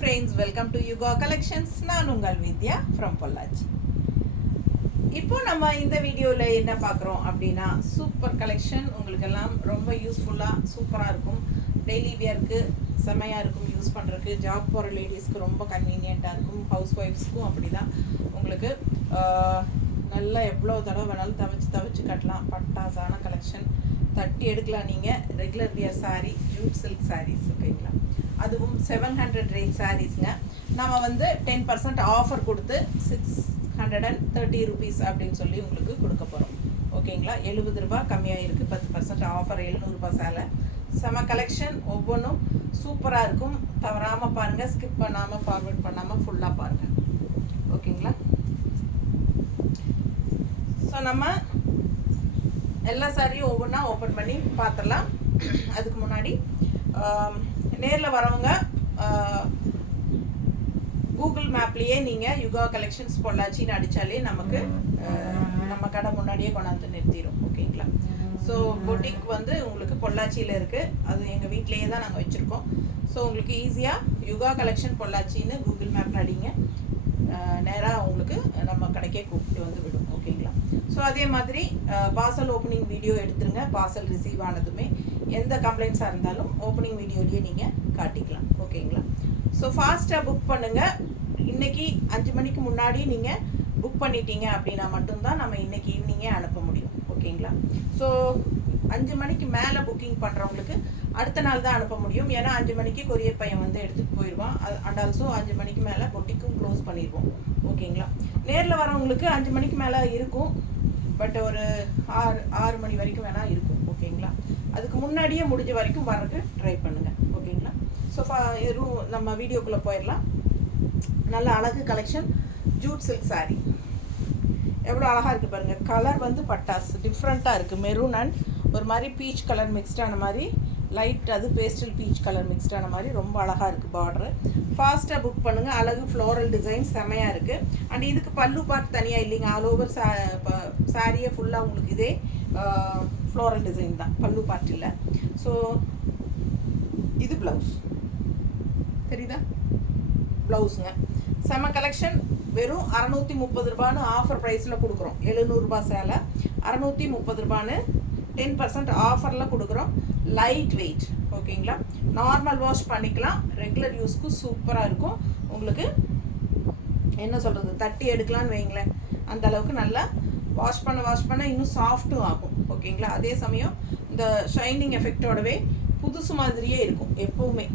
friends, welcome to Yuga Collections. நான் உங்கள் வித்யா from Pollachi. இப்போ நம்ம இந்த வீடியோல என்ன பார்க்குறோம் அப்படின்னா சூப்பர் கலெக்ஷன். உங்களுக்கெல்லாம் ரொம்ப யூஸ்ஃபுல்லாக சூப்பராக இருக்கும். டெய்லி வியருக்கு செம்மையாக இருக்கும், யூஸ் பண்ணுறதுக்கு. ஜாப் போகிற லேடிஸ்க்கு ரொம்ப கன்வீனியண்ட்டாக இருக்கும். ஹவுஸ் ஒய்ஃப்ஸ்க்கும் அப்படி தான். உங்களுக்கு நல்லா எவ்வளோ தடவை வேணாலும் தவச்சு கட்டலாம். பட்டாசான கலெக்ஷன் தட்டி எடுக்கலாம். நீங்கள் regular wear sari, jute silk saris, ஓகேங்களா? அதுவும் 700 ரேஞ்ச் சாரீஸுங்க. நம்ம வந்து 10% ஆஃபர் கொடுத்து 630 rupees அப்படின்னு சொல்லி உங்களுக்கு கொடுக்க போகிறோம், ஓகேங்களா? 70 ரூபா கம்மியாக இருக்குது, 10% ஆஃபர், 700 ரூபா சேலை. செம கலெக்ஷன், ஒவ்வொன்றும் சூப்பராக இருக்கும். தவறாமல் பாருங்கள், ஸ்கிப் பண்ணாமல், ஃபார்வர்ட் பண்ணாமல் ஃபுல்லாக பாருங்கள், ஓகேங்களா? ஸோ நம்ம எல்லா சாரியும் ஒவ்வொன்றா ஓப்பன் பண்ணி பார்த்துடலாம். அதுக்கு முன்னாடி நேரில் வரவங்க கூகுள் மேப்லேயே நீங்கள் யுகா கலெக்ஷன்ஸ் பொள்ளாச்சின்னு அடித்தாலே நமக்கு நம்ம கடை முன்னாடியே கொண்டாந்து நிறுத்திடும், ஓகேங்களா? ஸோ பொட்டிக் வந்து உங்களுக்கு பொள்ளாச்சியில் இருக்குது. அது எங்கள் வீட்டிலேயே தான் நாங்கள் வச்சுருக்கோம். ஸோ உங்களுக்கு ஈஸியாக யுகா கலெக்ஷன் பொள்ளாச்சின்னு கூகுள் மேப்பில் அடிங்க, நேராக உங்களுக்கு நம்ம கடைக்கே கூப்பிட்டு வந்து விடும், ஓகேங்களா? ஸோ அதே மாதிரி பார்சல் ஓப்பனிங் வீடியோ எடுத்துருங்க. பார்சல் ரிசீவ் ஆனதுமே எந்த கம்ப்ளைண்ட்ஸாக இருந்தாலும் ஓப்பனிங் வீடியோலேயே நீங்கள் காட்டிக்கலாம், ஓகேங்களா? ஸோ ஃபாஸ்ட்டாக புக் பண்ணுங்கள். இன்றைக்கி 5 மணிக்கு முன்னாடி நீங்கள் புக் பண்ணிட்டீங்க அப்படின்னா மட்டும்தான் நம்ம இன்றைக்கி ஈவினிங்கே அனுப்ப முடியும், ஓகேங்களா? ஸோ 5 மணிக்கு மேலே புக்கிங் பண்ணுறவங்களுக்கு அடுத்த நாள் தான் அனுப்ப முடியும். ஏன்னா 5 மணிக்கு கொரியர் பையன் வந்து எடுத்துகிட்டு போயிடுவான். அண்ட் ஆல்சோ 5 மணிக்கு மேலே பொட்டிக்கும் க்ளோஸ் பண்ணிடுவோம், ஓகேங்களா? நேரில் வரவங்களுக்கு 5 மணிக்கு மேலே இருக்கும், பட் ஒரு 6 மணி வரைக்கும் வேணால் இருக்கும், ஓகேங்களா? அதுக்கு முன்னாடியே முடிஞ்ச வரைக்கும் வரக்கு ட்ரை பண்ணுங்கள், ஓகேங்களா? ஸோ நம்ம வீடியோக்குள்ளே போயிடலாம். நல்ல அழகு கலெக்ஷன், ஜூட் சில்க் சாரீ. எவ்வளோ அழகாக இருக்குது பாருங்கள். கலர் வந்து பட்டாஸ் டிஃப்ரெண்ட்டாக இருக்குது. மெரூன் அண்ட் ஒரு மாதிரி பீச் கலர் மிக்ஸ்டான மாதிரி, லைட் அது பேஸ்டல் பீச் கலர் மிக்ஸ்டான மாதிரி ரொம்ப அழகாக இருக்குது பார்டரு. ஃபாஸ்ட்டாக புக் பண்ணுங்கள். அழகு ஃப்ளோரல் டிசைன் செமையாக இருக்குது. அண்ட் இதுக்கு பல்லு பார்ட் தனியாக இல்லைங்க. ஆல் ஓவர் சாரியே ஃபுல்லாக உங்களுக்கு இதே ஃப்ளோரல் டிசைன் தான், பல்லு பார்ட் இல்லை. ஸோ இது ப்ளவுஸ் தெரியுதா? ப்ளவுஸுங்க. செம கலெக்ஷன். வெறும் 630 ரூபான்னு ஆஃபர் ப்ரைஸில் கொடுக்குறோம். 700 ரூபா சேலை 630 ரூபான்னு 10% ஆஃபரில் கொடுக்குறோம். லைட் வெயிட், ஓகேங்களா? நார்மல் வாஷ் பண்ணிக்கலாம். ரெகுலர் யூஸ்க்கு சூப்பராக இருக்கும். உங்களுக்கு என்ன சொல்கிறது, தட்டி எடுக்கலான்னு வைங்களேன். அந்த அளவுக்கு நல்லா வாஷ் பண்ண இன்னும் சாஃப்ட்டும் ஆகும், ஓகேங்களா? அதே சமயம் இந்த ஷைனிங் எஃபெக்டோடவே புதுசு மாதிரியே இருக்கும் எப்போவுமே.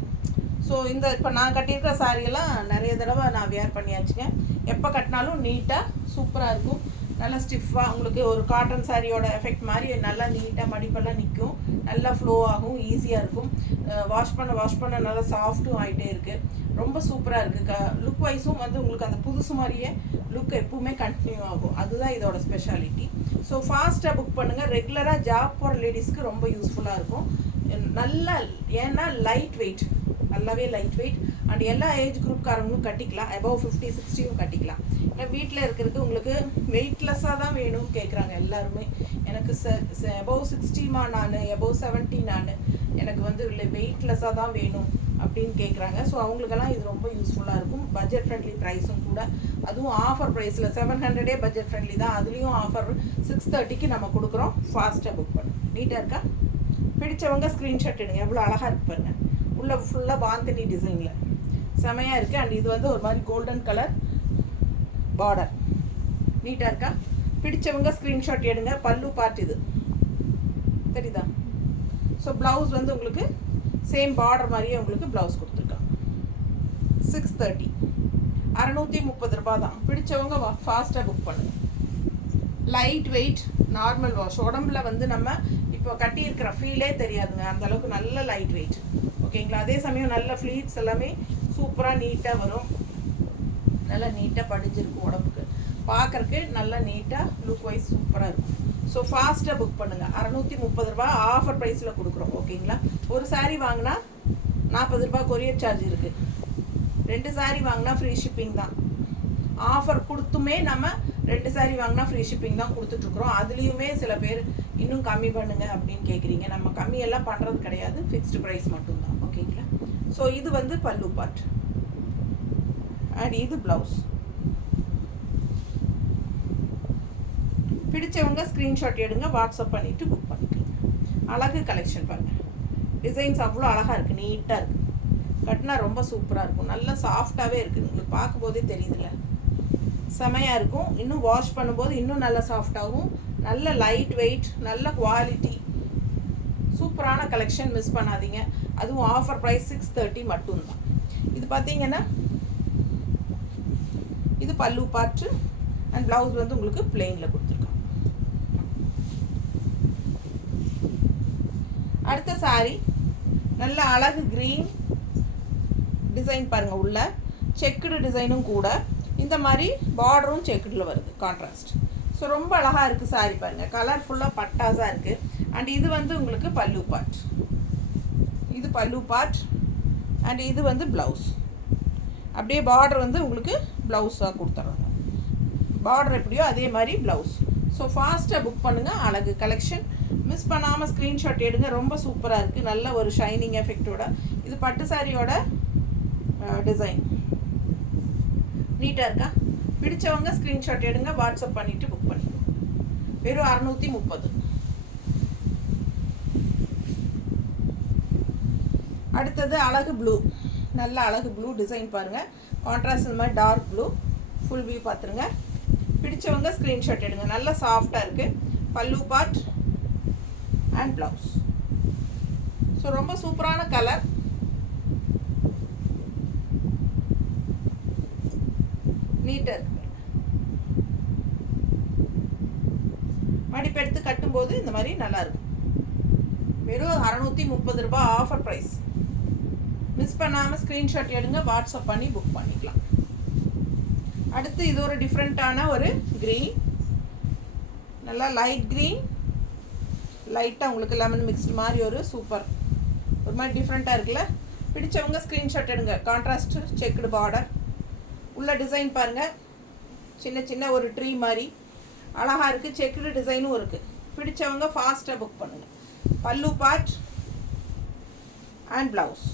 ஸோ இந்த இப்போ நான் கட்டியிருக்கிற சாரியெல்லாம் நிறைய தடவை நான் வியர் பண்ணியாச்சுங்க. எப்போ கட்டினாலும் நீட்டாக சூப்பராக இருக்கும். நல்லா ஸ்டிஃபாக உங்களுக்கு ஒரு காட்டன் சாரியோட எஃபெக்ட் மாதிரி நல்லா நீட்டாக மடிப்பெல்லாம் நிற்கும். நல்லா ஃப்ளோ ஆகும், ஈஸியாக இருக்கும். வாஷ் பண்ண நல்லா சாஃப்ட்டும் ஆகிட்டே இருக்குது. ரொம்ப சூப்பராக இருக்குது. லுக் வைஸும் வந்து உங்களுக்கு அந்த புதுசு மாதிரியே லுக் எப்பவுமே கண்டினியூ ஆகும். அதுதான் இதோட ஸ்பெஷாலிட்டி. ஸோ ஃபாஸ்ட்டாக புக் பண்ணுங்கள். ரெகுலராக ஜாப் போகிற லேடிஸ்க்கு ரொம்ப யூஸ்ஃபுல்லாக இருக்கும். நல்லா, ஏன்னா லைட் வெயிட், நல்லாவே லைட் வெயிட். அண்ட் எல்லா ஏஜ் குரூப்காரங்களும் கட்டிக்கலாம். above 50, 60யும் கட்டிக்கலாம். ஏன்னா வீட்டில் இருக்கிறது உங்களுக்கு வெயிட்லெஸ்ஸாக தான் வேணும்னு கேட்குறாங்க எல்லாருமே. எனக்கு above 60மா நான், above 70 நான், எனக்கு வந்து இல்லை வெயிட்லெஸ்ஸாக தான் வேணும் அப்படின்னு கேட்குறாங்க. ஸோ அவங்களுக்கெல்லாம் இது ரொம்ப யூஸ்ஃபுல்லாக இருக்கும். பட்ஜெட் ஃப்ரெண்ட்லி ப்ரைஸும் கூட. அதுவும் ஆஃபர் ப்ரைஸில் 700 பட்ஜெட் ஃப்ரெண்ட்லி தான். அதுலேயும் ஆஃபர் 630க்கு நம்ம கொடுக்குறோம். ஃபாஸ்ட்டாக புக் பண்ணும். நீட்டாக இருக்கா? பிடிச்சவங்க ஸ்க்ரீன்ஷாட் எடுங்க. எவ்வளோ அழகாக இருக்கு பாருங்கள். உள்ள ஃபுல்லாக பாந்தினி டிசைனில் செமையாக இருக்குது. அண்ட் இது வந்து ஒரு மாதிரி கோல்டன் கலர் பார்டர். நீட்டாக இருக்கா? பிடிச்சவங்க ஸ்க்ரீன்ஷாட் எடுங்க. பல்லு பார்ட் இது தெரியுதா? ஸோ ப்ளவுஸ் வந்து உங்களுக்கு சேம் பார்டர் மாதிரியே உங்களுக்கு ப்ளவுஸ் கொடுத்துருக்காங்க. 630, 630 ரூபா தான். பிடிச்சவங்க ஃபாஸ்ட்டாக புக் பண்ணுங்கள். Light weight, normal wash. உடம்புல வந்து நம்ம இப்போ கட்டியிருக்கிற ஃபீலே தெரியாதுங்க, அந்தளவுக்கு நல்ல லைட் வெயிட், ஓகேங்களா? அதே சமயம் நல்ல ஃப்ளீட்ஸ் எல்லாமே சூப்பராக நீட்டாக வரும். நல்லா நீட்டாக படிஞ்சிருக்கும். உடம்புக்கு பார்க்குறக்கு நல்லா நீட்டாக லுக் வைஸ் சூப்பராக இருக்கும். ஸோ ஃபாஸ்ட்டாக புக் பண்ணுங்கள். 630 ரூபா ஆஃபர் ப்ரைஸில் கொடுக்குறோம், ஓகேங்களா? ஒரு சாரீ வாங்கினா 40 ரூபா கொரியர் சார்ஜ் இருக்குது. 2 சாரீ வாங்கினா ஃப்ரீ ஷிப்பிங் தான். ஆஃபர் கொடுத்துமே நம்ம 2 சாரீ வாங்கினா ஃப்ரீ ஷிப்பிங் தான் கொடுத்துட்ருக்குறோம். அதுலேயுமே சில பேர் இன்னும் கம்மி பண்ணுங்க அப்படின்னு கேட்குறீங்க. நம்ம கம்மியெல்லாம் பண்ணுறது கிடையாது, ஃபிக்ஸ்டு ப்ரைஸ் மட்டும்தான், ஓகேங்களா? ஸோ இது வந்து பல்லு பார்ட். அண்ட் இது ப்ளவுஸ். பிடிச்சவங்க ஸ்க்ரீன்ஷாட் எடுங்க, வாட்ஸ்அப் பண்ணிவிட்டு புக் பண்ணிக்கலாம். அழகு கலெக்ஷன் பாருங்கள், டிசைன்ஸ் அவ்வளோ அழகாக இருக்குது, நீட்டாக இருக்குது. கட்டினா ரொம்ப சூப்பராக இருக்கும், நல்லா சாஃப்டாகவே இருக்குது. உங்களுக்கு பார்க்கும்போதே தெரியுதுல்ல, செமையாக இருக்கும். இன்னும் வாஷ் பண்ணும்போது இன்னும் நல்லா சாஃப்டாகவும், நல்ல லைட் வெயிட், நல்ல குவாலிட்டி, சூப்பரான கலெக்ஷன். மிஸ் பண்ணாதீங்க. அதுவும் ஆஃபர் ப்ரைஸ் 630 மட்டும்தான். இது பார்த்தீங்கன்னா இது பல்லு பார்ட்டு அண்ட் ப்ளவுஸ் வந்து உங்களுக்கு பிளெயினில் கொடுத்துருக்காங்க. அடுத்த சாரி நல்ல அழகு க்ரீன் டிசைன் பாருங்கள், உள்ள செக்குடு டிசைனும் கூட, இந்த மாதிரி பார்டரும் செக்குடில் வருது, கான்ட்ராஸ்ட். ஸோ ரொம்ப அழகாக இருக்குது சாரி பாருங்கள், கலர்ஃபுல்லாக பட்டாஸாக இருக்குது. அண்ட் இது வந்து உங்களுக்கு பல்லு பார்ட், இது பல்லு பார்ட் அண்ட் இது வந்து ப்ளவுஸ். அப்படியே பார்டர் வந்து உங்களுக்கு ப்ளவுஸாக கொடுத்துட்றாங்க, பார்டர் எப்படியோ அதே மாதிரி ப்ளவுஸ். ஸோ ஃபாஸ்ட்டாக புக் பண்ணுங்கள். அழகு கலெக்ஷன் மிஸ் பண்ணாமல் ஸ்க்ரீன்ஷாட் எடுங்க, ரொம்ப சூப்பராக இருக்குது, நல்ல ஒரு ஷைனிங் எஃபெக்டோட. இது பட்டு சாரியோட டிசைன் நீட்டாக இருக்கா? பிடிச்சவங்க ஸ்க்ரீன்ஷாட் எடுங்க, வாட்ஸ்அப் பண்ணிவிட்டு புக் பண்ணிக்கணும். வெறும் 630. அடுத்தது அழகு ப்ளூ, நல்ல அழகு ப்ளூ டிசைன் பாருங்கள், கான்ட்ராஸ்ட் இந்த மாதிரி டார்க் ப்ளூ. ஃபுல் வியூ பார்த்துருங்க. பிடிச்சவங்க ஸ்க்ரீன்ஷாட் எடுங்க, நல்லா சாஃப்டாக இருக்குது. பல்லு பார்ட் அண்ட் ப்ளவுஸ். ஸோ ரொம்ப சூப்பரான கலர், நீட்டாக இருக்கு. மடிப்பெடுத்து கட்டும்போது இந்த மாதிரி நல்லாயிருக்கும். வெறும் 630 ரூபாய் ஆஃபர் ப்ரைஸ். மிஸ் பண்ணாமல் ஸ்க்ரீன்ஷாட் எடுங்க, வாட்ஸ்அப் பண்ணி புக் பண்ணிக்கலாம். அடுத்து இது ஒரு டிஃப்ரெண்ட்டான ஒரு க்ரீன், நல்லா லைட் க்ரீன், லைட்டாக உங்களுக்கு லெமன் மிக்ஸ்டு மாதிரி ஒரு சூப்பர், ஒரு மாதிரி டிஃப்ரெண்ட்டாக இருக்குல்ல. பிடிச்சவங்க ஸ்க்ரீன்ஷாட் எடுங்க. கான்ட்ராஸ்ட் செக்குடு பார்டர், உள்ள டிசைன் பாருங்கள், சின்ன சின்ன ஒரு ட்ரீ மாதிரி அழகாக இருக்குது. செக்குடு டிசைனும் இருக்குது. பிடிச்சவங்க ஃபாஸ்ட்டாக புக் பண்ணுங்கள். பல்லு part and blouse.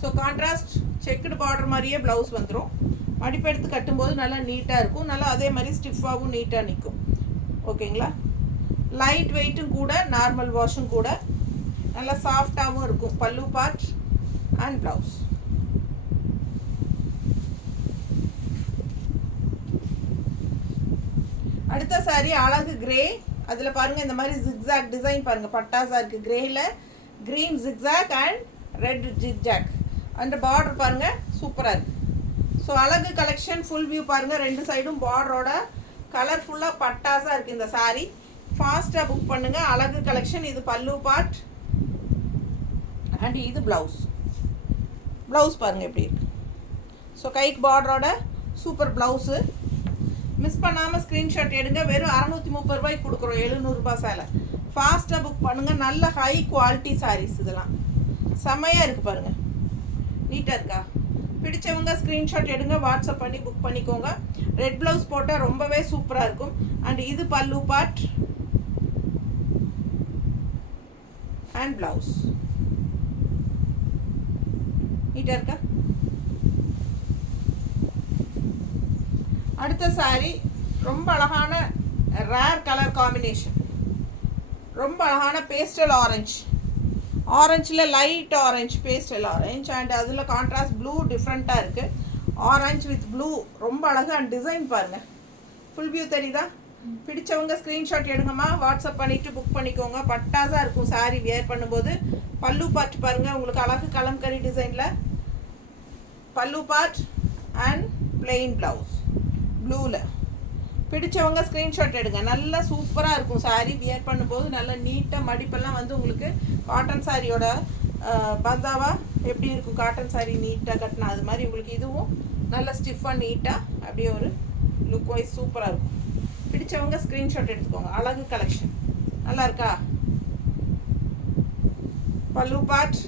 So contrast checked border மாதிரியே ப்ளவுஸ் வந்துடும். மடிப்பெடுத்து கட்டும்போது நல்லா நீட்டாக இருக்கும், நல்லா அதே மாதிரி ஸ்டிஃபாகவும் நீட்டாக நிற்கும். ஓகேங்களா? லைட் வெயிட்டும் கூட, நார்மல் வாஷும் கூட, நல்லா சாஃப்டாகவும் இருக்கும். Pallu part and blouse. அடுத்த சாரி அழகு கிரே, அதில் பாருங்கள் இந்த மாதிரி ஜிக்ஸாக் டிசைன் பாருங்கள், பட்டாஸாக இருக்குது. கிரேயில் green zigzag and red zigzag. அந்த பார்டர் பாருங்கள் சூப்பராக இருக்குது. ஸோ அழகு கலெக்ஷன் ஃபுல் வியூ பாருங்கள், ரெண்டு சைடும் பார்டரோட கலர்ஃபுல்லாக பட்டாஸாக இருக்குது இந்த சாரீ. ஃபாஸ்ட்டாக புக் பண்ணுங்கள். அழகு கலெக்ஷன். இது பல்லு பார்ட் அண்ட் இது ப்ளவுஸ். ப்ளவுஸ் பாருங்கள் எப்படி இருக்குது. ஸோ கைக்கு பார்டரோட சூப்பர் ப்ளவுஸு. மிஸ் பண்ணாமல் ஸ்க்ரீன்ஷாட் எடுங்க. வெறும் 630 ரூபாய்க்கு கொடுக்குறோம், 700 ரூபாய் சேலை. ஃபாஸ்ட்டாக புக் பண்ணுங்கள். நல்ல ஹை குவாலிட்டி சாரீஸ் இதெல்லாம், செம்மையாக இருக்குது பாருங்கள், நீட்டாக இருக்கா? பிடிச்சவங்க ஸ்க்ரீன்ஷாட் எடுங்க, வாட்ஸ்அப் பண்ணி புக் பண்ணிக்கோங்க. ரெட் ப்ளவுஸ் போட்டால் ரொம்பவே சூப்பராக இருக்கும். அண்ட் இது பல்லு பார்ட் அண்ட் ப்ளவுஸ். நீட்டாக இருக்கா? அடுத்த சாரி ரொம்ப அழகான ரேர் கலர் காம்பினேஷன், ரொம்ப அழகான பேஸ்டல் ஆரஞ்சு, ஆரஞ்சில் light orange, pastel orange and அதில் கான்ட்ராஸ்ட் ப்ளூ டிஃப்ரெண்ட்டாக இருக்குது. ஆரஞ்சு வித் ப்ளூ ரொம்ப அழகு. அண்ட் டிசைன் பாருங்கள், ஃபுல் வியூ தெரியுதா? பிடிச்சவங்க ஸ்க்ரீன்ஷாட் எடுங்கம்மா, வாட்ஸ்அப் பண்ணிவிட்டு புக் பண்ணிக்கோங்க. பட்டாஸாக இருக்கும் சாரீ வியர் பண்ணும்போது. பல்லு பார்ட் பாருங்கள், உங்களுக்கு அழகு கலம்கரி டிசைனில் பல்லு பார்ட் அண்ட் பிளெயின் ப்ளவுஸ் ப்ளூவில். பிடிச்சவங்க ஸ்க்ரீன்ஷாட் எடுங்க. நல்லா சூப்பராக இருக்கும் சாரீ வியர் பண்ணும்போது. நல்லா நீட்டாக மடிப்பெல்லாம் வந்து உங்களுக்கு காட்டன் சாரியோட பந்தாவாக எப்படி இருக்கும் காட்டன் சாரீ நீட்டாக கட்டினா அது மாதிரி உங்களுக்கு இதுவும் நல்லா ஸ்டிஃபாக நீட்டாக அப்படியே ஒரு லுக் வைஸ் சூப்பராக இருக்கும். பிடிச்சவங்க ஸ்க்ரீன்ஷாட் எடுத்துக்கோங்க. அழகு கலெக்ஷன் நல்லா இருக்கா? பல்லு பார்ட்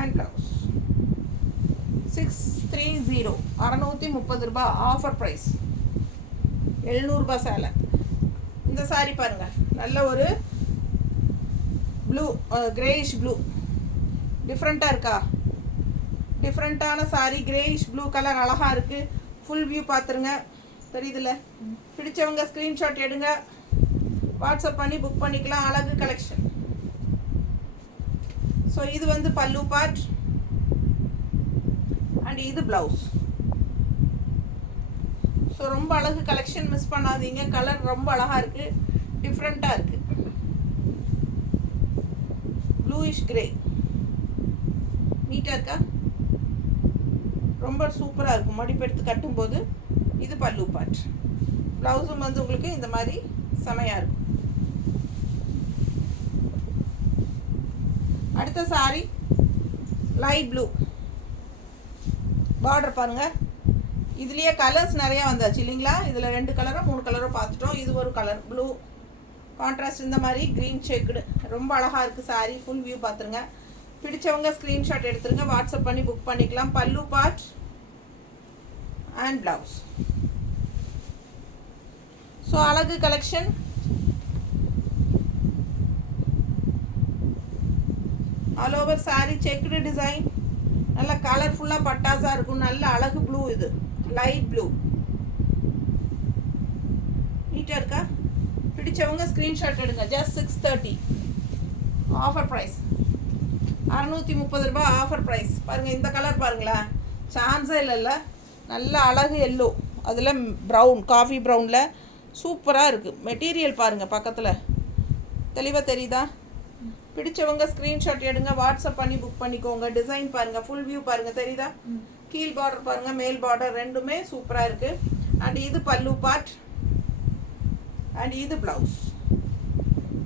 அண்ட் ப்ளவுஸ். 630, 630 ரூபாய் ஆஃபர் ப்ரைஸ், 700 ரூபாய் சேலை. இந்த சாரீ பாருங்கள், நல்ல ஒரு ப்ளூ, கிரேயிஷ் ப்ளூ, டிஃப்ரெண்ட்டாக இருக்கா? டிஃப்ரெண்ட்டான சாரீ, கிரேயிஷ் ப்ளூ கலர் அழகாக இருக்குது. ஃபுல் வியூ பார்த்துருங்க, தெரியுதுல்ல? பிடிச்சவங்க ஸ்க்ரீன்ஷாட் எடுங்க, வாட்ஸ்அப் பண்ணி புக் பண்ணிக்கலாம். அழகு கலெக்ஷன். ஸோ இது வந்து பல்லு பார்ட் அண்ட் இது ப்ளவுஸ். ஸோ ரொம்ப அழகு கலெக்ஷன், மிஸ் பண்ணாதீங்க. கலர் ரொம்ப அழகாக இருக்குது, டிஃப்ரெண்ட்டாக இருக்குது. ப்ளூயிஷ் கிரே நீட்டாக இருக்கா? ரொம்ப சூப்பராக இருக்கும் மடிப்பு எடுத்து கட்டும்போது. இது பல்லு பார்ட். ப்ளவுஸும் வந்து உங்களுக்கு இந்த மாதிரி செமையாக இருக்கும். அடுத்த சாரி லைட் ப்ளூ பார்டர் பாருங்கள். இதுலேயே கலர்ஸ் நிறையா வந்தாச்சு இல்லைங்களா? இதில் 2 கலரோ 3 கலரோ பார்த்துட்டோம். இது ஒரு கலர் ப்ளூ கான்ட்ராஸ்ட், இந்த மாதிரி க்ரீன் செக்குடு, ரொம்ப அழகாக இருக்குது சாரி. ஃபுல் வியூ பார்த்துருங்க. பிடிச்சவங்க ஸ்க்ரீன்ஷாட் எடுத்துருங்க, வாட்ஸ்அப் பண்ணி புக் பண்ணிக்கலாம். பல்லு பார்ட் அண்ட் ப்ளவுஸ். ஸோ அழகு collection. All over sorry checked design, நல்ல கலர்ஃபுல்லாக பட்டாஸாக இருக்கும். நல்ல அழகு ப்ளூ, இது லைட் ப்ளூ நீட்டாக இருக்கா? பிடிச்சவங்க ஸ்க்ரீன்ஷாட் எடுங்க. ஜஸ்ட் 630 ஆஃபர் ப்ரைஸ், 630 ரூபா ஆஃபர் ப்ரைஸ். பாருங்கள், இந்த கலர் பாருங்களேன், சான்ஸே இல்லைல்ல. நல்ல அழகு எல்லோ, அதில் ப்ரௌன், காஃபி ப்ரௌனில் சூப்பராக இருக்குது. மெட்டீரியல் பாருங்கள், பக்கத்தில் தெளிவாக தெரியுதா? பிடிச்சவங்க ஸ்க்ரீன்ஷாட் எடுங்க, வாட்ஸ்அப் பண்ணி புக் பண்ணிக்கோங்க. டிசைன் பாருங்கள், ஃபுல் வியூ பாருங்கள், தெரியுதா? கீழ் பார்டர் பாருங்கள், மேல் பார்டர் ரெண்டுமே சூப்பராக இருக்குது. அண்ட் இது பல்லு பார்ட் அண்ட் இது ப்ளவுஸ்.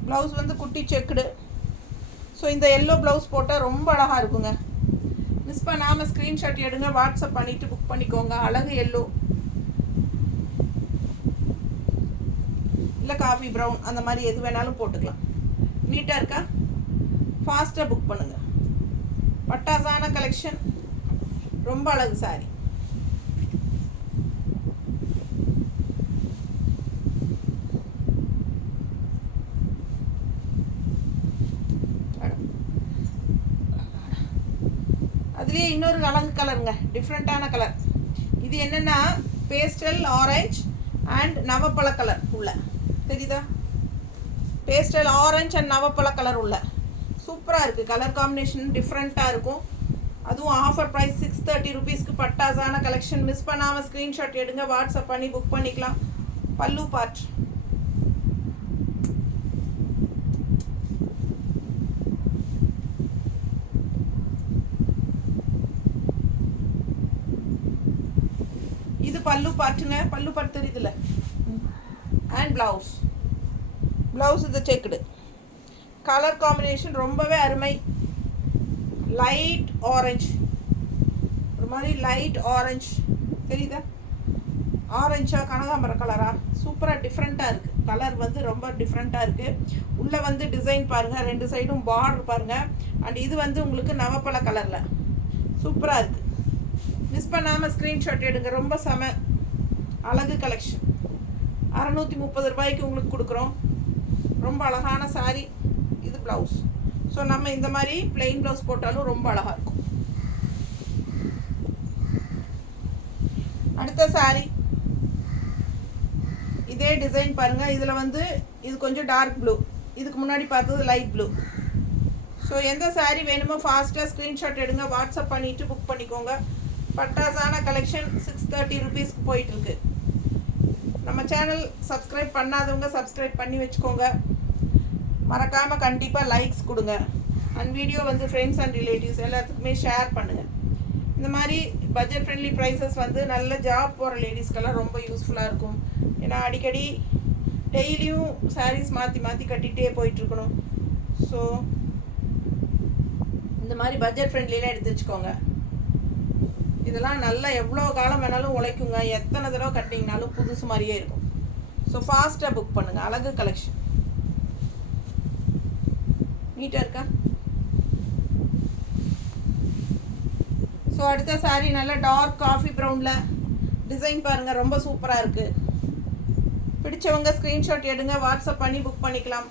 ப்ளவுஸ் வந்து குட்டி செக்குடு. ஸோ இந்த எல்லோ ப்ளவுஸ் போட்டால் ரொம்ப அழகாக இருக்குங்க. மிஸ் பண்ணாமல் ஸ்க்ரீன்ஷாட் எடுங்க, வாட்ஸ்அப் பண்ணிவிட்டு புக் பண்ணிக்கோங்க. அழகு எல்லோ இல்லை காஃபி ப்ரௌன், அந்த மாதிரி எது வேணாலும் போட்டுக்கலாம். நீட்டாக இருக்கா? ஃபாஸ்ட்டாக புக் பண்ணுங்கள். பட்டாசான கலெக்ஷன், ரொம்ப அழகு சாரி. அதுலேயே இன்னொரு அழகு கலருங்க, டிஃப்ரெண்ட்டான கலர். இது என்னென்னா பேஸ்டல் ஆரஞ்ச் அண்ட் நவப்பழ கலர் உள்ள, தெரியுதா? பேஸ்டல் ஆரஞ்ச் அண்ட் நவப்பழ கலர் உள்ள சூப்பராக இருக்குது. கலர் காம்பினேஷன் டிஃப்ரெண்ட்டாக இருக்கும். அதுவும் ஆஃபர் ப்ரைஸ் 630 ருபீஸ்க்கு பட்டாசான கலெக்ஷன். மிஸ் பண்ணாமல் ஸ்க்ரீன்ஷாட் எடுங்க, வாட்ஸ்அப் பண்ணி புக் பண்ணிக்கலாம். பல்லு பார்ட். இது பல்லு பார்ட்டுங்க, பல்லு பார்ட் தெரியுதுல்ல? And blouse. ப்ளவுஸ் இது செக்குடு. கலர் காம்பினேஷன் ரொம்பவே அருமை. லைட் ஆரஞ்சு, ஒரு மாதிரி லைட் ஆரஞ்சு தெரியுதா? ஆரஞ்சா கனகாம்பர கலரா? சூப்பராக டிஃப்ரெண்ட்டாக இருக்குது. கலர் வந்து ரொம்ப டிஃப்ரெண்ட்டாக இருக்குது. உள்ளே வந்து டிசைன் பாருங்கள், 2 சைடும் பார்டர் பாருங்கள். அண்ட் இது வந்து உங்களுக்கு நவப்பழ கலரில் சூப்பராக இருக்குது. மிஸ் பண்ணாமல் ஸ்க்ரீன்ஷாட் எடுங்க. ரொம்ப செம அழகு கலெக்ஷன். 630 ரூபாய்க்கு உங்களுக்கு கொடுக்குறோம். ரொம்ப அழகான சாரி. இது ப்ளவுஸ். ஸோ நம்ம இந்த மாதிரி பிளெயின் ப்ளவுஸ் போட்டாலும் ரொம்ப அழகாக இருக்கும். அடுத்த சாரி இதே டிசைன் பாருங்கள். இதில் வந்து இது கொஞ்சம் டார்க் ப்ளூ, இதுக்கு முன்னாடி பார்த்தது லைட் ப்ளூ. ஸோ எந்த சாரி வேணுமோ ஃபாஸ்ட்டாக ஸ்க்ரீன்ஷாட் எடுங்க, வாட்ஸ்அப் பண்ணிவிட்டு புக் பண்ணிக்கோங்க. பட்டாசான கலெக்ஷன் 630 ருபீஸ்க்கு போயிட்டுருக்கு. நம்ம சேனல் சப்ஸ்கிரைப் பண்ணாதவங்க சப்ஸ்கிரைப் பண்ணி வச்சுக்கோங்க. மறக்காமல் கண்டிப்பாக லைக்ஸ் கொடுங்க. அண்ட் வீடியோ வந்து ஃப்ரெண்ட்ஸ் அண்ட் ரிலேட்டிவ்ஸ் எல்லாத்துக்குமே ஷேர் பண்ணுங்கள். இந்த மாதிரி பட்ஜெட் ஃப்ரெண்ட்லி ப்ரைஸஸ் வந்து நல்ல ஜாப் போகிற லேடிஸ்க்கெல்லாம் ரொம்ப யூஸ்ஃபுல்லாக இருக்கும். ஏன்னா அடிக்கடி டெய்லியும் சாரீஸ் மாற்றி மாற்றி கட்டிகிட்டே போயிட்டுருக்கணும். ஸோ இந்த மாதிரி பட்ஜெட் ஃப்ரெண்ட்லிலாம் எடுத்து வச்சுக்கோங்க. இதெல்லாம் நல்லா எவ்வளோ காலம் வேணாலும் உழைக்குங்க. எத்தனை தடவை கட்டிங்கனாலும் புதுசு மாதிரியே இருக்கும். ஸோ ஃபாஸ்ட்டாக புக் பண்ணுங்கள். அழகு கலெக்ஷன் நீட்டாக இருக்கா? ஸோ அடுத்த சாரீ நல்ல டார்க் காஃபி ப்ரௌனில் டிசைன் பாருங்கள், ரொம்ப சூப்பராக இருக்குது. பிடிச்சவங்க ஸ்க்ரீன்ஷாட் எடுங்க, வாட்ஸ்அப் பண்ணி புக் பண்ணிக்கலாம்.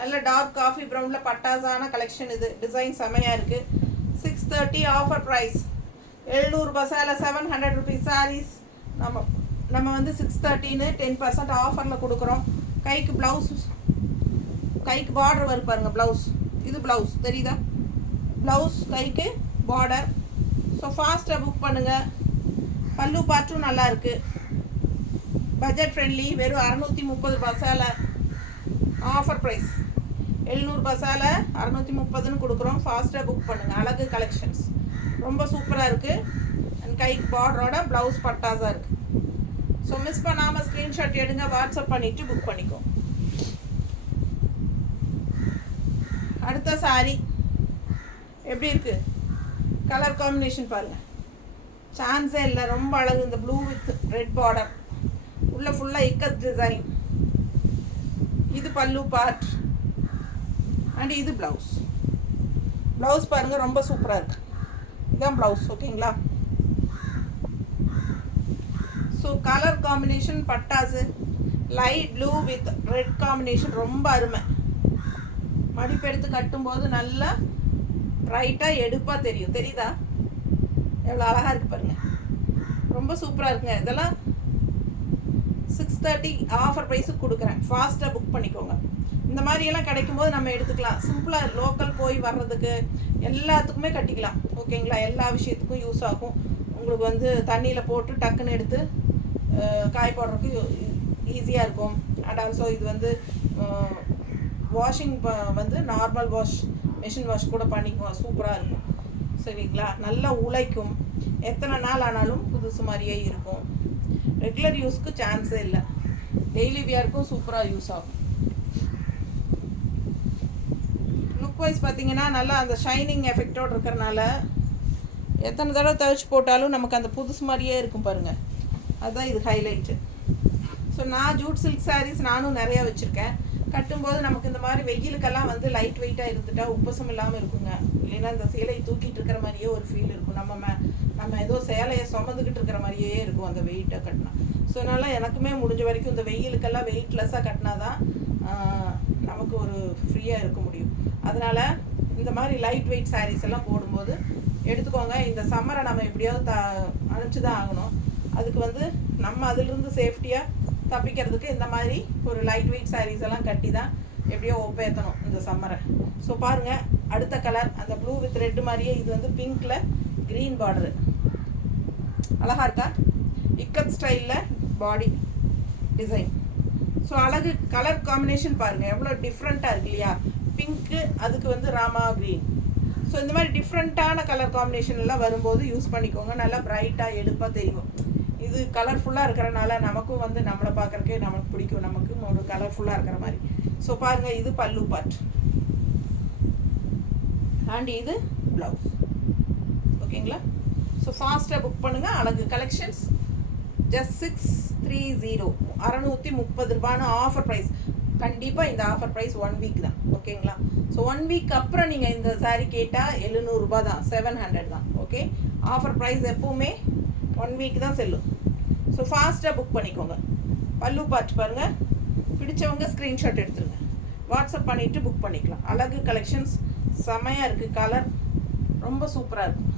நல்ல டார்க் காஃபி ப்ரௌனில் பட்டாசான கலெக்ஷன். இது டிசைன் செமையாக இருக்குது. 630 ஆஃபர் ப்ரைஸ். 700 சேலை 700 ருபீஸ் சாரீஸ் நம்ம வந்து 630ன்னு 10% ஆஃபரில் கொடுக்குறோம். கைக்கு ப்ளவுஸ், கைக்கு பார்டர் வரும் பாருங்கள். ப்ளவுஸ், இது ப்ளவுஸ் தெரியுதா? ப்ளவுஸ் கைக்கு பார்டர். ஸோ ஃபாஸ்ட்டாக புக் பண்ணுங்கள். பல்லு பாட்டும் நல்லாயிருக்கு. Budget friendly. வெறும் 630 சேலை ஆஃபர் ப்ரைஸ். 700 சேலை 630ன்னு கொடுக்குறோம். ஃபாஸ்ட்டாக புக் பண்ணுங்கள். அழகு கலெக்ஷன்ஸ் ரொம்ப சூப்பராக இருக்குது. அண்ட் கைக்கு பார்டரோட ப்ளவுஸ் பட்டாஸாக இருக்குது. ஸோ மிஸ் பண்ணாமல் ஸ்க்ரீன்ஷாட் எடுங்க, வாட்ஸ்அப் பண்ணிவிட்டு புக் பண்ணிக்கோ. அடுத்த சாரி எப்படி இருக்குது? கலர் காம்பினேஷன் பாருங்கள், சான்ஸே இல்லை. ரொம்ப அழகு. இந்த ப்ளூ வித் ரெட் பார்டர், உள்ள ஃபுல்லாக இக்கத் டிசைன். இது பல்லு பார்ட் அண்ட் இது ப்ளவுஸ். ப்ளவுஸ் பாருங்கள், ரொம்ப சூப்பராக இருக்குது. இதுதான் ப்ளவுஸ். ஓகேங்களா? ஸோ கலர் காம்பினேஷன் பட்டாசு, light blue with red combination ரொம்ப அருமை. மடிப்பெடுத்து கட்டும்போது நல்லா ப்ரைட்டாக எடுப்பாக தெரியும். தெரியுதா எவ்வளோ அழகாக இருக்குது பாருங்கள். ரொம்ப சூப்பராக இருக்குங்க. இதெல்லாம் 630 ஆஃபர் ப்ரைஸுக்கு கொடுக்குறேன். ஃபாஸ்ட்டாக புக் பண்ணிக்கோங்க. இந்த மாதிரியெல்லாம் கிடைக்கும்போது நம்ம எடுத்துக்கலாம். சிம்பிளாக லோக்கல் போய் வர்றதுக்கு எல்லாத்துக்குமே கட்டிக்கலாம். ஓகேங்களா? எல்லா விஷயத்துக்கும் யூஸ் ஆகும். உங்களுக்கு வந்து தண்ணியில் போட்டு டக்குன்னு எடுத்து காய் போடுறதுக்கு ஈஸியாக இருக்கும். அண்ட் ஆல்சோ இது வந்து வாஷிங் வந்து நார்மல் வாஷ், மிஷின் வாஷ் கூட பண்ணிக்குவோம். சூப்பராக இருக்கும். சரிங்களா? நல்லா உழைக்கும். எத்தனை நாள் ஆனாலும் புதுசு மாதிரியே இருக்கும். ரெகுலர் யூஸ்க்கு சான்ஸே இல்லை. டெய்லி வியருக்கும் சூப்பராக யூஸ் ஆகும். லுக் வைஸ் பார்த்தீங்கன்னா நல்லா அந்த ஷைனிங் எஃபெக்டோடு இருக்கிறனால எத்தனை தடவை துவைச்சி போட்டாலும் நமக்கு அந்த புதுசு மாதிரியே இருக்கும் பாருங்கள். அதுதான் இது ஹைலைட்டு. ஸோ நான் ஜூட் சில்க் சாரீஸ் நானும் நிறையா வச்சுருக்கேன். கட்டும்போது நமக்கு இந்த மாதிரி வெயிலுக்கெல்லாம் வந்து லைட் வெயிட்டாக இருந்துட்டா உப்பசம் இல்லாமல் இருக்குங்க. இல்லைன்னா இந்த சேலையை தூக்கிட்டு இருக்கிற மாதிரியே ஒரு ஃபீல் இருக்கும். நம்ம ஏதோ சேலையை சுமந்துக்கிட்டு இருக்கிற மாதிரியே இருக்கும் அந்த வெயிட்டாக கட்டினா. ஸோ அதனால் எனக்குமே முடிஞ்ச வரைக்கும் இந்த வெயிலுக்கெல்லாம் வெயிட்லெஸ்ஸாக கட்டினா தான் நமக்கு ஒரு ஃப்ரீயாக இருக்க முடியும். அதனால் இந்த மாதிரி லைட் வெயிட் சாரீஸ் எல்லாம் போடும்போது எடுத்துக்கோங்க. இந்த சம்மரை நம்ம எப்படியாவது அனுப்பிச்சி தான் ஆகணும். அதுக்கு வந்து நம்ம அதிலிருந்து சேஃப்டியாக தப்பிக்கிறதுக்கு இந்த மாதிரி ஒரு லைட் வெயிட் சாரீஸ் எல்லாம் கட்டி தான் எப்படியோ ஒப்பேற்றணும் இந்த சம்மரை. ஸோ பாருங்கள், அடுத்த கலர் அந்த ப்ளூ வித் ரெட்டு மாதிரியே இது வந்து பிங்க்கில் க்ரீன் பார்டரு. அழகாக இருக்கா? இக்கத் ஸ்டைலில் பாடி டிசைன். ஸோ அழகு கலர் காம்பினேஷன் பாருங்கள் எவ்வளோ டிஃப்ரெண்ட்டாக இருக்கு இல்லையா? பிங்க்கு, அதுக்கு வந்து ராமா க்ரீன். ஸோ இந்த மாதிரி டிஃப்ரெண்ட்டான கலர் காம்பினேஷன் எல்லாம் வரும்போது யூஸ் பண்ணிக்கோங்க. நல்லா ப்ரைட்டாக எடுப்பாக தெரியும். இது கலர்ஃபுல்லாக இருக்கிறனால நமக்கும் வந்து நம்மளை பார்க்குறக்கே நமக்கு பிடிக்கும். நமக்கு ஒரு கலர்ஃபுல்லாக இருக்கிற மாதிரி. ஸோ பாருங்கள், இது பல்லு பார்ட் அண்ட் இது ப்ளவுஸ். ஓகேங்களா? ஸோ ஃபாஸ்ட்டாக புக் பண்ணுங்கள். அழகு கலெக்ஷன்ஸ். Just 630 630 offer price. கண்டிப்பாக இந்த ஆஃபர் ப்ரைஸ் 1 வீக் தான். ஓகேங்களா? ஸோ 1 வீக் அப்புறம் நீங்கள் இந்த சாரீ கேட்டால் 700 ரூபா தான், 700 தான். ஓகே, ஆஃபர் ப்ரைஸ் எப்போவுமே 1 வீக் தான் செல்லும். ஸோ ஃபாஸ்ட்டாக புக் பண்ணிக்கோங்க. பல்லு பார்த்து பாருங்கள். பிடிச்சவங்க ஸ்க்ரீன்ஷாட் எடுத்துருங்க, வாட்ஸ்அப் பண்ணிவிட்டு புக் பண்ணிக்கலாம். அழகு கலெக்ஷன்ஸ் செமையாக இருக்குது. கலர் ரொம்ப சூப்பராக இருக்கும்.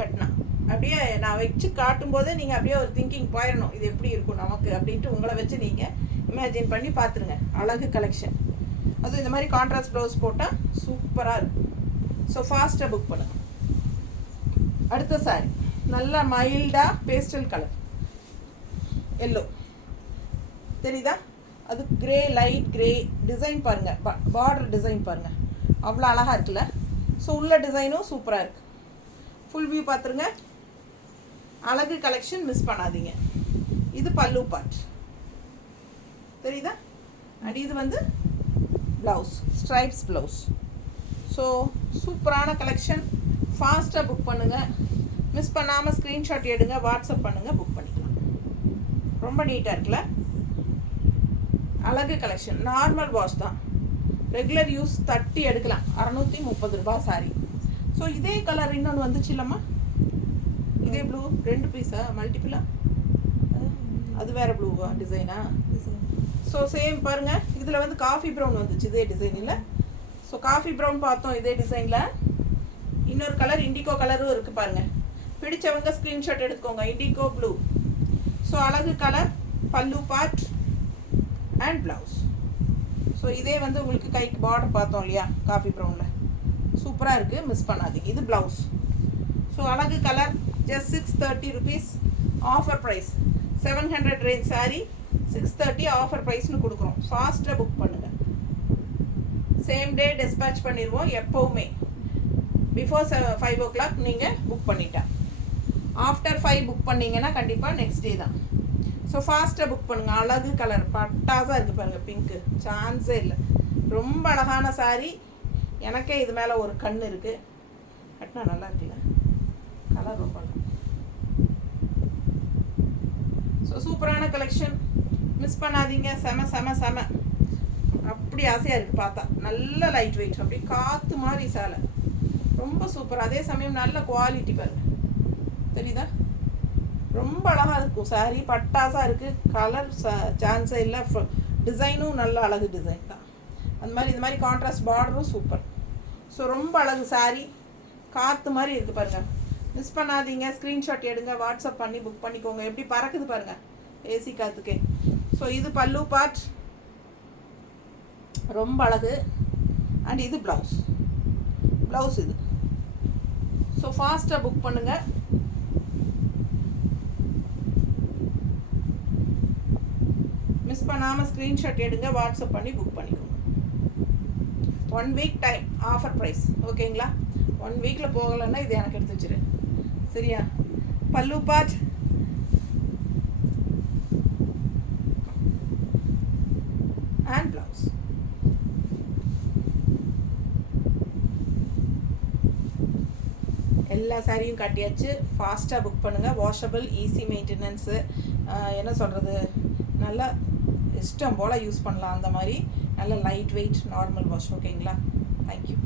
கட்டினா அப்படியே நான் வச்சு காட்டும்போதே நீங்கள் அப்படியே ஒரு திங்கிங் போயிடணும், இது எப்படி இருக்கும் நமக்கு அப்படின்ட்டு உங்களை வச்சு நீங்கள் இமேஜின் பண்ணி பார்த்துருங்க. அழகு கலெக்ஷன். அதுவும் இந்த மாதிரி கான்ட்ராஸ்ட் ப்ளவுஸ் போட்டால் சூப்பராக இருக்கும். ஸோ ஃபாஸ்ட்டாக புக் பண்ணுங்கள். அடுத்த சாரி நல்லா மைல்டாக பேஸ்டல் கலர் எல்லோ தெரியுதா? அது கிரே, லைட் கிரே டிசைன் பாருங்கள். பார்டர் டிசைன் பாருங்கள், அவ்வளோ அழகாக இருக்குல்ல? ஸோ உள்ள டிசைனும் சூப்பராக இருக்குது. ஃபுல் வியூ பார்த்துருங்க. அழகு கலெக்ஷன் மிஸ் பண்ணாதீங்க. இது பல்லு பார்ட் தெரியுதா? அண்ட் இது வந்து ப்ளவுஸ், ஸ்ட்ரைப்ஸ் ப்ளவுஸ். ஸோ சூப்பரான கலெக்ஷன். ஃபாஸ்ட்டாக புக் பண்ணுங்கள். மிஸ் பண்ணாமல் ஸ்க்ரீன்ஷாட் எடுங்க, வாட்ஸ்அப் பண்ணுங்கள், புக் பண்ணிக்கலாம். ரொம்ப நீட்டாக இருக்குல்ல? அழகு கலெக்ஷன். நார்மல் வாஷ் தான், ரெகுலர் யூஸ் தட்டி எடுக்கலாம். 630 ரூபா சாரி. ஸோ இதே கலர் இன்னொன்று வந்துச்சு இல்லைம்மா? இதே ப்ளூ 2 பீஸா மல்டிபிளா? அது வேறு ப்ளூவா டிசைனா? ஸோ சேம் பாருங்கள், இதில் வந்து காஃபி ப்ரௌன் வந்துச்சு இதே டிசைனில். ஸோ காஃபி ப்ரௌன் பார்த்தோம் இதே டிசைனில். இன்னொரு கலர் இண்டிகோ கலரும் இருக்குது பாருங்கள். பிடிச்சவங்க ஸ்க்ரீன்ஷாட் எடுத்துக்கோங்க. Indigo blue. ஸோ அழகு கலர், பல்லு பார்ட் அண்ட் ப்ளவுஸ். ஸோ இதே வந்து உங்களுக்கு கைக்கு பார்டர் பார்த்தோம் இல்லையா காஃபி ப்ரௌனில், சூப்பராக இருக்குது, மிஸ் பண்ணாதீங்க. இது ப்ளவுஸ். ஸோ அழகு colour just 630 rupees offer price. 700 range sari 630 offer ப்ரைஸ்னு கொடுக்குறோம். ஃபாஸ்ட்டாக புக் பண்ணுங்கள். சேம் டே டிஸ்பேச் பண்ணிடுவோம் எப்போவுமே. பிஃபோர் 5 o'clock நீங்கள் புக் பண்ணிட்டேன். ஆஃப்டர் 5 புக் பண்ணிங்கன்னா கண்டிப்பாக நெக்ஸ்ட் டே தான். ஸோ ஃபாஸ்ட்டாக புக் பண்ணுங்கள். அழகு கலர் பட்டாசாக இருக்குது பாருங்கள், பிங்க்கு சான்ஸே இல்லை. ரொம்ப அழகான சாரீ. எனக்கே இது மேலே ஒரு கண் இருக்குது. கட்டினா நல்லா இருக்குல்ல, கலர் ரொம்ப நல்லா. ஸோ சூப்பரான கலெக்ஷன், மிஸ் பண்ணாதீங்க. செம செம செம, அப்படி ஆசையாக இருக்குது பார்த்தா. நல்ல லைட் வெயிட், அப்படி காற்று மாதிரி சேலை, ரொம்ப சூப்பர். அதே சமயம் நல்ல குவாலிட்டி பாருங்க, தெரியுதா? ரொம்ப அழகாக இருக்கும் சாரீ, பட்டாசாக இருக்குது. கலர் சான்ஸே இல்லை. டிசைனும் நல்ல அழகு டிசைன் தான். அந்த மாதிரி இந்த மாதிரி கான்ட்ராஸ்ட் பார்டரும் சூப்பர். ஸோ ரொம்ப அழகு சாரீ, காற்று மாதிரி இருக்குது பாருங்கள். மிஸ் பண்ணாதீங்க. ஸ்க்ரீன்ஷாட் எடுங்க, வாட்ஸ்அப் பண்ணி புக் பண்ணிக்கோங்க. எப்படி பறக்குது பாருங்கள் ஏசி காற்றுக்கே. ஸோ இது பல்லு பார்ட், ரொம்ப அழகு. அண்ட் இது ப்ளவுஸ். ப்ளவுஸ் இது. ஸோ ஃபாஸ்ட்டாக புக் பண்ணுங்கள். மிஸ் பண்ணாமல் ஸ்க்ரீன்ஷாட் எடுங்க, வாட்ஸ்அப் பண்ணி புக் பண்ணிக்கோங்க. 1 week டைம், ஆஃபர் ப்ரைஸ். ஓகேங்களா? 1 weekல போகலைன்னா இது எனக்கு எடுத்து வச்சிரு, சரியா? பல்லு பார்ட் அண்ட் ப்ளவுஸ். எல்லா சாரியும் காட்டியாச்சு. ஃபாஸ்ட்டாக புக் பண்ணுங்கள். வாஷபிள், ஈஸி மெயின்டெனன்ஸு, என்ன சொல்கிறது, நல்லா இஷ்டம் போல் யூஸ் பண்ணலாம். அந்த மாதிரி நல்ல லைட் வெயிட் நார்மல் வாஷ். ஓகேங்களா? தேங்க்யூ.